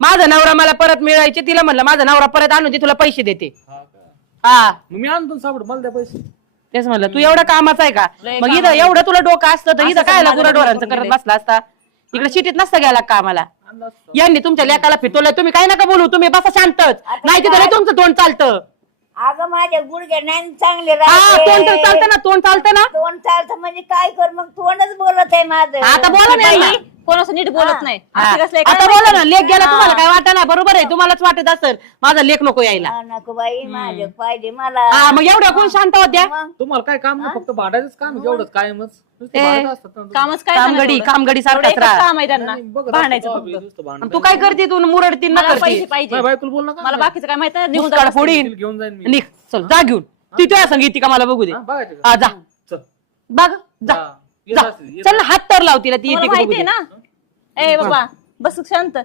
माझा नवरा मला परत मिळायचे, तिला म्हणलं माझा नवरा परत आणून दे, तुला पैसे देते. हा मी आणतो सापड मला द्या पैसे. तेच म्हणलं तू एवढा कामाचा आहे का? मग इथं एवढं तुला डोकं असतं तर इथं काय गुराढोरांचं करत बसला असता, इकडे शिटीत नसता गेला कामाला. यांनी तुमच्या लेकाला फिरवलंय, तुम्ही काय नका बोलू, तुम्ही बसा शांतच, नाही तिथं नाही तुमचं तोंड चालतं. अगं माझ्या गुडघ्या नाही चांगले हा तोंड तर चालतं ना, तोंड चालतं ना. तोंड चालतं म्हणजे काय कर, मग तोंडच बोलत आहे माझं. आता बोला ना, कोण असं नीट बोलत नाही. आता बोला ना, लेख गेला तुम्हाला काय वाटत ना? बरोबर आहे, तुम्हालाच वाटत असेल माझा लेख नको यायला. नको बाई, माझं पाहिजे मला. हा मग एवढ्या कोण शांत होत्या? तुम्हाला काय काम नाही, फक्त भांडायचंच काम एवढंच कायमच. नुसतं भांडत असतात ना. कामच काय कामगडी सारखाच राहा. काम आहे त्यांना, बघत भांडायचं असतात फक्त. बाबा, नुसतं भांडण. तू काय करते, तू मुरडती ना मला पैसे करते, पाहिजे, माझ्या बायकोला बोल नका. मला बाकीचं काय माहिती निघून मुस्काड फोडीन. घेऊन जाईन मी. निघ चल, जा घेऊन. ती तुझ्या संगीती का मला बघू दे. हा, बघायचं का? हा जा चल. बघ, जा हा, येत जा. असतील, येत चल ना, हात तर लाव तिला, ती मला येते का बघू माहितीये दे. ना. ए बाबा बस शांत.